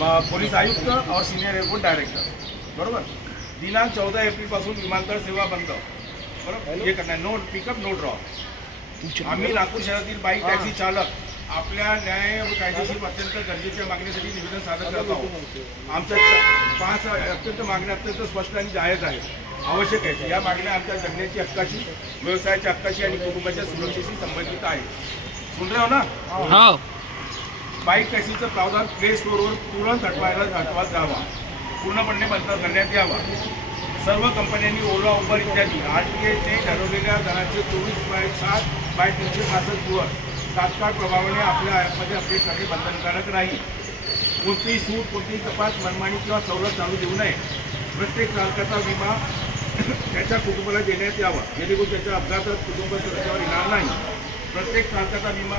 Police आयुक्त और senior airport director, बरोबर. दिनांक 14 एप्रिलपासून विमानतळ सेवा बंद, बरोबर. हे करणार, नो पिकअप नो ड्रॉप. आम्ही नागपूर शहरातील बाईक टॅक्सी चालक आपल्या न्याय व कायदेशीर अत्यंत गरजेच्या मागणीसाठी निवेदन सादर करत आहोत. आमच्या 5 अत्यंत मागण्या अत्यंत स्पष्ट आणि जाहीर आहेत, आवश्यक आहेत. या मागण्या आमच्या जगण्याची हक्काशी, व्यवसायाच्या हक्काशी आणि कुटुंबाच्या सुरक्षेशी संबंधित आहेत. सुन रहे हो ना? हो. बाईक टॅक्सीचं प्रावधान प्ले स्टोअरवर तुरंत हटवायला जावा, पूर्णपणे बंद करण्यात यावा. सर्व कंपन्यांनी ओला, उबर इत्यादी RTA ठरवलेल्या दराचे 24/7/365 दिवस तात्काळ प्रभावाने आपल्या ॲपमध्ये अपडेट करणे बंधनकारक राहील. कोणतीही सूट, कोणतीही तपास, मनमानी किंवा सवलत चालू देऊ नये. प्रत्येक चालकाचा विमा त्याच्या कुटुंबाला देण्यात यावा, जेणेकरून त्याच्या अपघातात कुटुंब त्याच्यावर येणार नाही. प्रत्येक चालकाचा विमा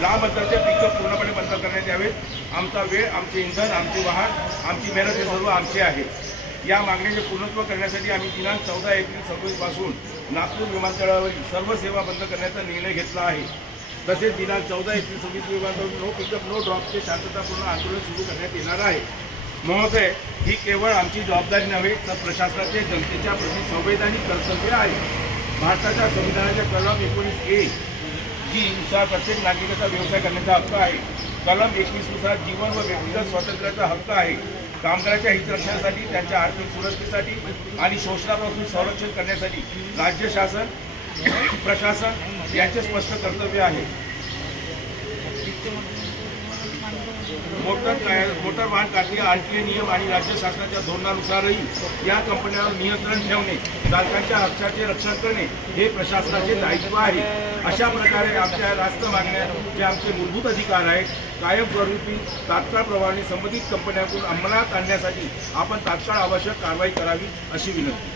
लांब अंतरचे पिकअप पूर्णपणे बंद करण्यात यावेत. आमचा वेळ, आमचे इंधन, आमचे वाहन, आमची मेहनत हे सर्व आमचे आहे. या मागणीचे पूर्णत्व करण्यासाठी आम्ही दिनांक 14 एप्रिल 26 पासून नागपूर विमानतळावरील सर्व सेवा बंद करण्याचा निर्णय घेतला आहे. तसेच दिनांक 14 एप्रिल 26 विमानतळावरून नो पिकअप नो ड्रॉपचे शांततापूर्ण आंदोलन सुरू करण्यात येणार आहे. महोदय, ही केवळ आमची जबाबदारी नव्हे, तर प्रशासनाचे जनतेच्या प्रति संवैधानिक कर्तव्य आहे. भारताच्या संविधानाच्या कलम 19A नुसार प्रत्येक नागरिकाचा व्यवसाय करण्याचा हक्क आहे. कलम 21 नुसार जीवन व व्यक्तिगत स्वातंत्र्याचा हक्क आहे. कामगाराच्या हितरक्षणासाठी, त्यांच्या आर्थिक सुरक्षेसाठी आणि शोषणापासून संरक्षण करण्यासाठी राज्य शासन, प्रशासन यांचे स्पष्ट कर्तव्य आहे. मोटर वाहन कायदे, RTA नियम आणि राज्य शासनाच्या धोरणानुसारही या कंपन्यांवर नियंत्रण ठेवणे, चालकांच्या हक्काचे रक्षण करणे हे प्रशासनाचे दायित्व आहे. अशा प्रकारे आमच्या राष्ट्र मागण्या, जे आमचे मूलभूत अधिकार आहेत, कायमस्वरूपी तात्काळ प्रभावाने संबंधित कंपन्यांकडून अंमलात आणण्यासाठी आपण तात्काळ आवश्यक कारवाई करावी अशी विनंती.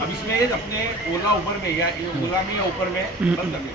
अब इसमें अपने ओला उबर में या ओला में या ऊपर में बंद करने